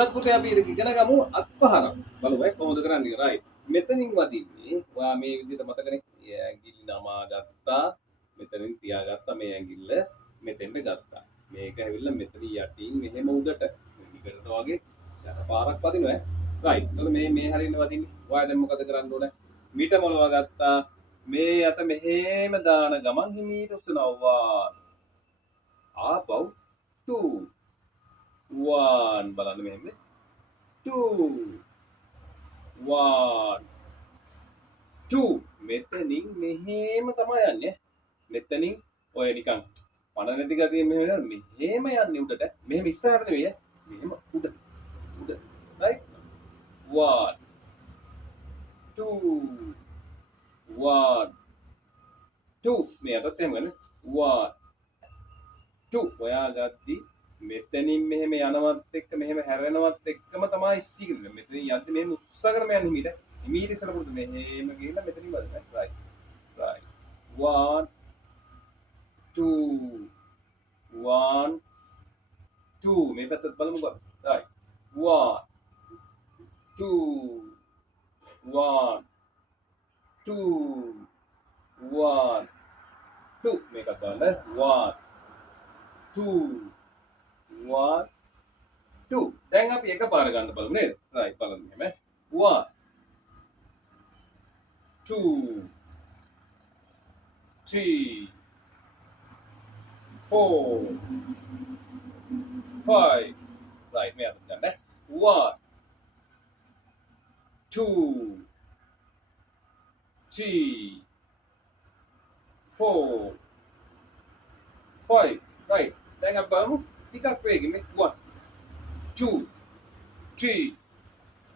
අදත් පුතේ අපි ඉගෙන ගමු අත්පහරක්. බලමු කොහොමද කරන්නේ. right. මෙතනින් වදින්නේ ඔයා මේ විදිහට මතකනේ. ඇඟිලි නමා ගත්තා. මෙතනින් තියාගත්තා මේ ඇඟිල්ල මෙතෙන්ට ගත්තා. මේක ඇවිල්ලා මෙතන යටින් මෙහෙම උඩට. මේකට වගේ සැරපාරක් වදිනවා. right. එතකොට මේ හරියන වදින්නේ. ඔයා දැන් මොකද කරන්න ඕනේ? මීට මොලව ගත්තා. මේ අත මෙහෙම දාන ගමන් හිමීට උස්සනවා. ආපහු 2 1 බලන්න මෙහෙම 2 1 2 මෙතනින් මෙහෙම තමයි යන්නේ. මෙතනින් ඔය නිකන් පණ නැති ගතිය මෙහෙම යන්නේ උඩට. මෙහෙම ඉස්සරහට නෙවෙයි. මෙහෙම උඩට. right 1 2 1 2 මේ අතත් එහෙම ගන්න 1 2 ඔයා ගත්ති මෙතනින් මෙහෙම යනවත් එක්ක මෙහෙම හැරෙනවත් එක්කම තමයි ඉස්සිගෙන මෙතනින් යද්දි මෙහෙම උස්සගෙන යන්නේ හිමීට ඉස්සර පුරුදු මෙහෙම ගිහිල්ලා මෙතනින් බලන්න right 1 2 1 2 මේ පැත්තට බලමු බා right 1 2 1 2 1 2 මේකත් බලන්න 1 2 1 2 දැන් අපි එකපාර ගන්න බලමු නේද right බලන්න මෙහෙම 1 2 3 4 5 right මේ අතට ගන්න 1 2 3 4 5 right දැන් අපි බලමු ටිකක් වේගෙන් මේ 1 2 3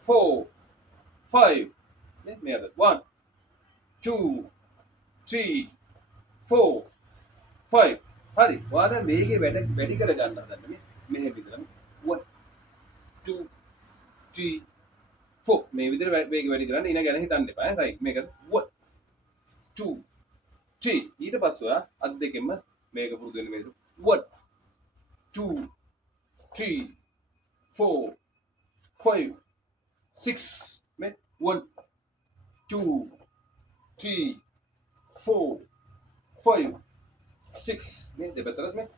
4 5 මේ අතට 1 2 3 4 5 හරි ඔයාලා වේගය වැඩි කර ගන්න හදන්න මෙහෙම විතරම 1 2 3 4 මේ විදිහට වේගය වැඩි කරන්න ඉන ගැන හිතන්න එපා right මේක 1 2 3 ඊට පස්සේ ඔයා අත් දෙකෙන්ම මේක පුරුදු වෙන්න මේක 1 2 3 4 5 6 මේ 1 2 3 4 5 6 මේ දෙපැත්තට මේ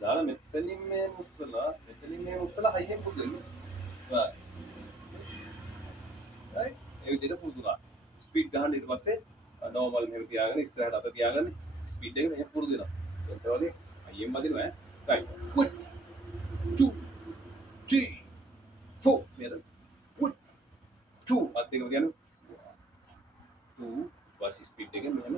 දාලා මෙතනින් මේ මුස්සලා හයියෙන් පුරුදු වෙන්න right ඒ විදිහට පුරුදු කරා ස්පීඩ් ගහන්න ඊට පස්සේ normal මෙහෙම තියාගෙන ඉස්සරහට අත තියාගෙන ස්පීඩ් එක මෙහෙම පුරුදු වෙනවා ඒත් වගේ හයියෙන් වදිනවා right 1 2 3 4 නේද 1 2 අත් දෙකම තියන්න 2 වාසි ස්පීඩ් එකෙන් මෙහෙම